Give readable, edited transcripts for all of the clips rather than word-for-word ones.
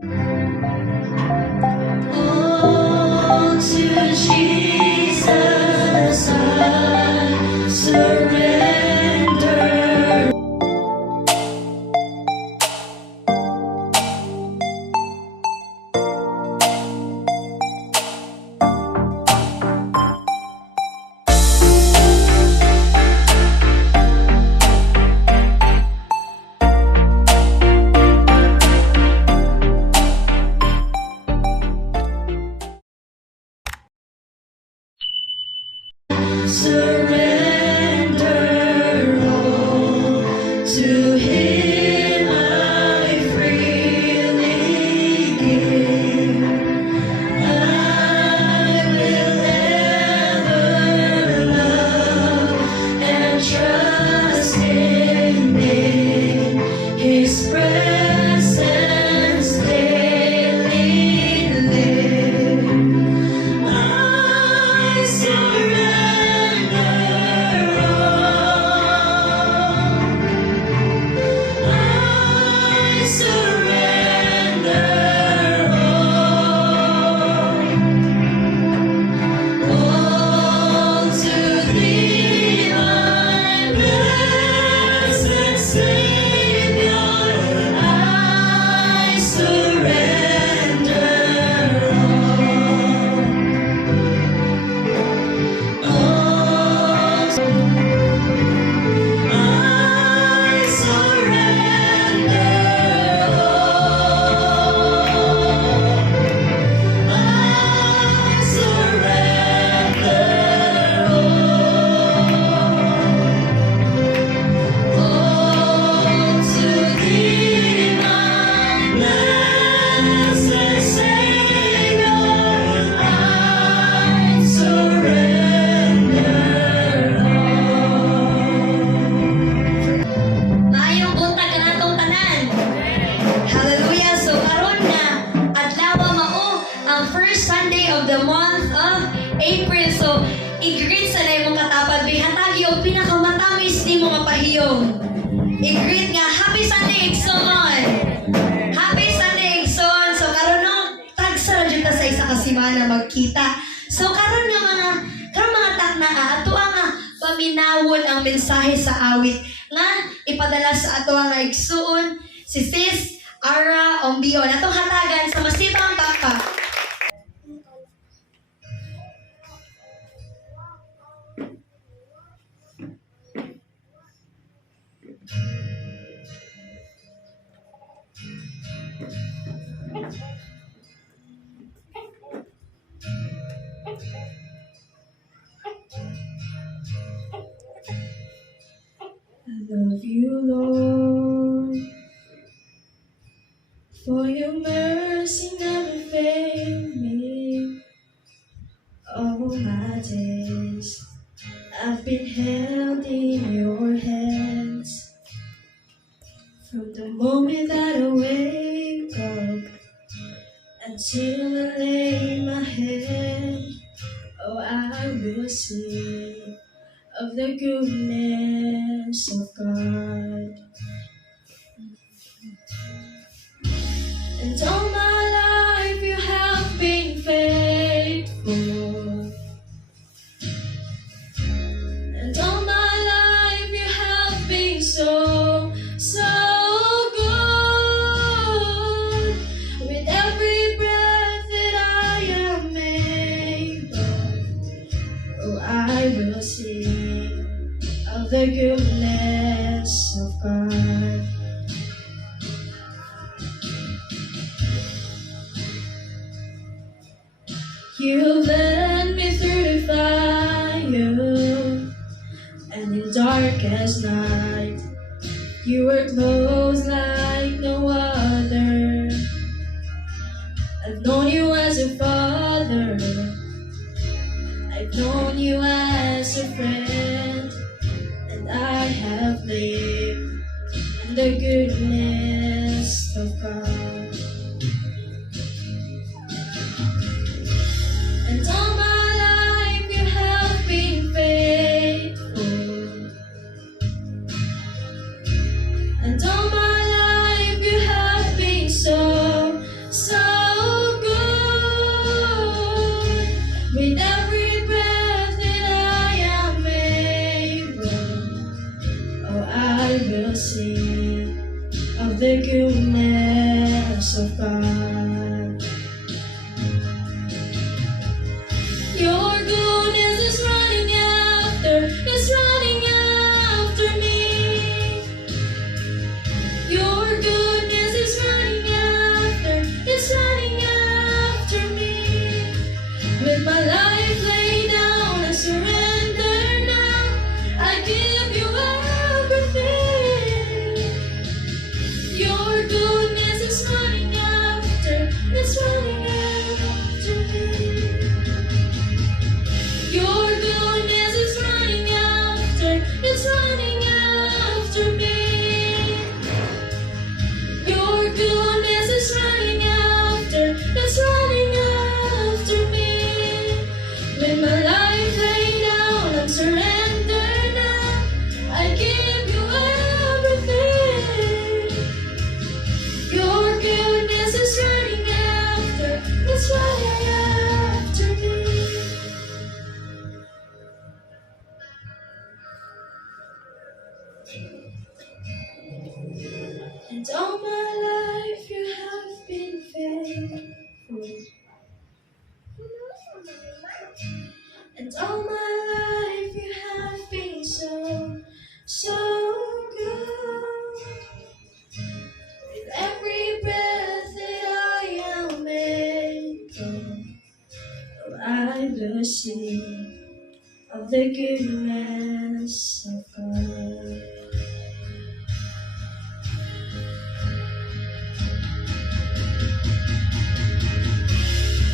All to Jesus I surrender. Surrender all to Him I freely give. I will ever love and trust in His presence daily live. I surrender all. I surrender all to Thee, my blessed Savior. I surrender all. I surrender all to Thee, my blessed Savior. I surrender all. Maayong buntag kanatong tanan. Hallelujah. So karon nga adlaw mao ang first Sunday of the month of April. So i-greet sa imong katapad bihatagi og pinakamatamis nimo nga pahiyom. I-greet nga Happy Sunday Igsoon. Happy Sunday Igsoon. So karon no tagsa ra jud ta sa isa ka semana magkita. So karon mga takna ato nga paminawon ang mensahe sa awit nga ipadala sa ato nga igsuon si Sis Ara Ombio. Natong hatagan sa masibang pakpak. I love you, Lord, for your mercy never failed me. All my days I've been held in your hands. From the moment that I wake up until I lay my head, oh, I will sing of the goodness of God. And all my life you have been faithful. And all my life you have been so, so good. With every breath that I am able, oh, I will sing of the goodness of God. You led me through the fire, and in darkest night, you were close like no other. I've known you as a father, I've known you as a friend, and I have lived in the goodness of God. And all my life you have been faithful. And all my life you have been so, of God. Your goodness is running after me. Your goodness is running after me. With my life laid down, I surrender now. I give you everything. Your goodness is running after me. Your goodness is running after me. Your goodness is running after me. With my life laid down, I'm surrendered now. I give you everything. Your goodness is running after me. And all my life you have been faithful. And all my life you have been so good. With every breath that I am able, I will sing of the goodness of God.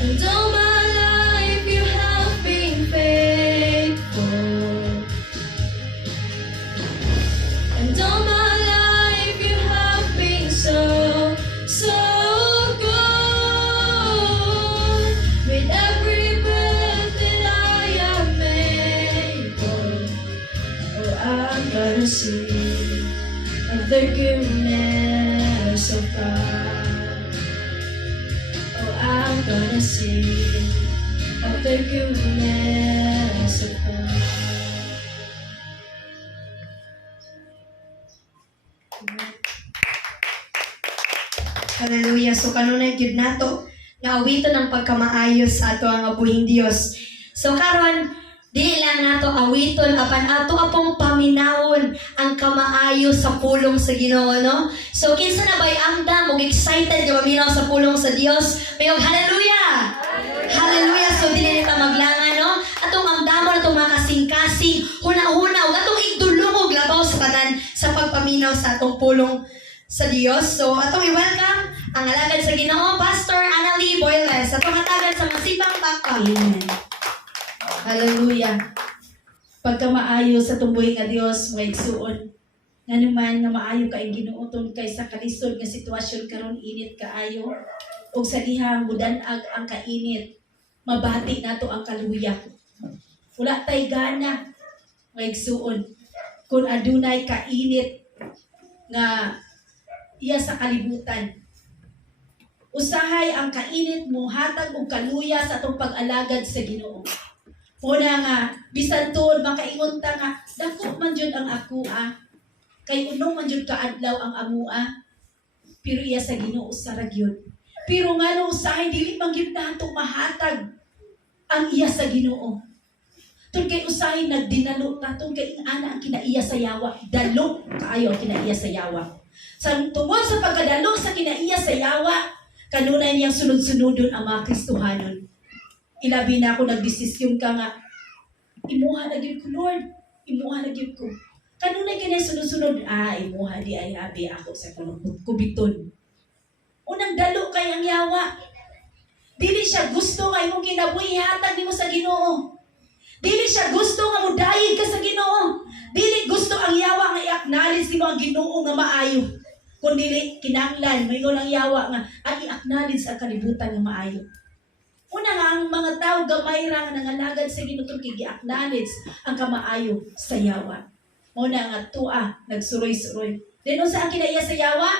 And all my life you have been faithful. And all my life you have been so good. With every breath that I am able, oh, I'm gonna sing of the goodness of God. I'm gonna sing of the goodness of God. Hallelujah. So kanunay gyud nato nga awiton ang pagkamaayos sa ato ang abuhing Dios. So karon di lang nato awiton apan ato apong paminawon ang kamaayo sa pulong sa Ginoo, no? So kinsa na bay amdam ug excited nga maminaw sa pulong sa Dios? Mayong hallelujah. Hallelujah. So dili ta maglangan, no? Atong amdamon atong makasing-kasing huna-huna ug atong igdulungog labaw sa tanan sa pagpaminaw sa atong pulong sa Dios. So atong i-welcome ang alagad sa Ginoo, Pastor Annalie Boyles. Atong hatagan sa masibang backup. Amen. Hallelujah. Pagkamaayo sa tumbuhi nga Dios, mga igsuon. Nga naman nga maayo kay Ginoo tungod kay sa kalisod nga sitwasyon karon init kaayo. Ug sa diha mudan-ag ang kainit. Mabati nato ang kaluya. Wala tay gana mga igsuon. Kung adunay kainit nga iya sa kalibutan. Usahay ang kainit mo hatag og kaluya sa atong pag-alagad sa Ginoo. Muna nga, bisan tuod makaingon ta nga, dako man jud ang ako kay unong man jud kaadlaw ang amua. Pero iya sa Ginoo sa ragyod. Pero nga no usahay dili man gyud nato mahatag ang iya sa Ginoo. Tun kay usahay nagdinalo ta tun kay ana ang kinaiya sa yawa, dalo kaayo ang kinaiya sa yawa. Sa tungod sa pagkadalo sa kinaiya sa yawa, kanunay niyang sunod-sunodon ang mga Kristohanon. Ilabi na ako nagdesisyon ka nga, imuha na gyud ko, Lord. Imuha na gyud ko. Kanunay ka na sunod-sunod, imuha di ay abi ako sa kubiton. Unang dalo kay ang yawa. Dili siya gusto nga imong kinabuhi hatag nimo sa Ginoo. Dili siya gusto nga mudayeg ka sa Ginoo. Dili gusto ang yawa nga i-acknowledge nimo ang Ginoo nga maayo. Kung dili kinanglan, may lang yawa nga i-acknowledge ang kalibutan nga maayo. Una nga ang mga tao gamay ra nga nangalagad sa Ginoo kay gi-acknowledge ang kamaayo sa yawa. Una nga tua nagsuroy-suroy. Deno sa kinaiya sa yawa,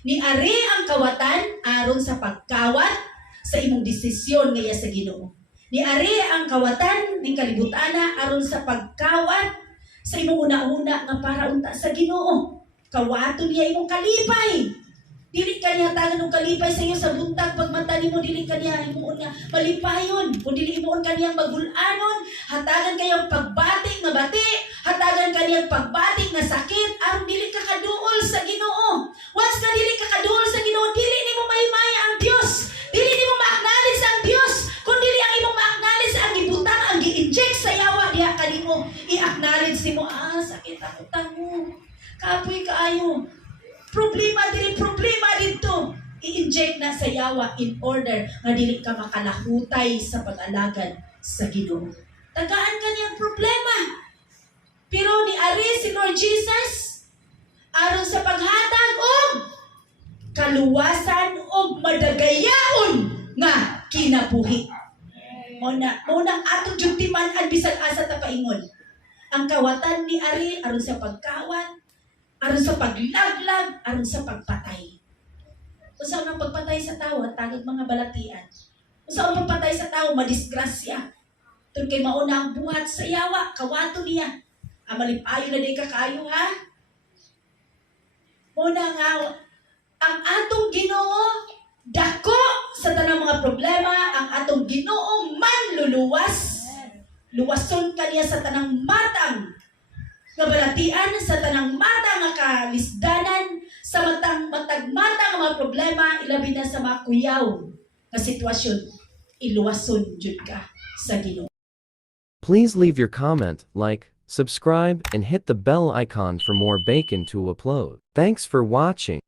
ni ari ang kawatan aron sa pagkawat sa imong desisyon nga iya sa Ginoo. Ni ari ang kawatan ning kalibutana aron sa pagkawat sa imong una-una nga para unta sa Ginoo. Kawaton niya imong kalipay. Dili ka niya hatagan ng kalipay sa iyo sa buntag pagmata nimo, dili ka niya himuon nga malipayon. Kung dili himuon ka niyang magulanon, hatagan kayong pagbati nga bati, hatagan kaniyang pagbati nga sakit, aron dili ka kaduol sa Ginoo. Once ka dili ka kaduol sa Ginoo, dili nimo mahimaya ang Dios. Dili nimo ma-acknowledge ang Dios. Kung dili ang imong ma-acknowledge ang gibutang, ang gi-inject sa yawa diha kanimo, i-acknowledge nimo, sakit ako tango. Kapoy kaayo. Problema dito. I-inject na sa yawa in order nga dili ka makalahutay sa pag-alagad sa Ginoo. Tagaan ka niyang problema. Pero ni ari si Lord Jesus aron sa paghatag og kaluwasan og madagayaon nga kinabuhi. Munang atong jugtiman-an bisag asa ta paingon. Ang kawatan ni ari aron sa pagkawat, aron sa paglaglag, aron sa pagpatay. Usa ang pagpatay sa tao, tagog mga balatian. Usa ang pagpatay sa tao, madisgrasya. Tun kay mauna ang buhat sa yawa, kawato niya. Malipayo na di ka kayo, ha? Muna nga, ang atong Ginoo, dako sa tanang mga problema, ang atong Ginoo manluluwas. Luwason ka niya sa tanang matang kabalatian, sa tanang mata nga kalisdanan, sa matagmata nga mga problema, ilabi na sa mga kuyaw nga sitwasyon, iluwason jud ka sa Ginoo. Please leave your comment, like, subscribe, and hit the bell icon for more bacon to upload. Thanks for watching.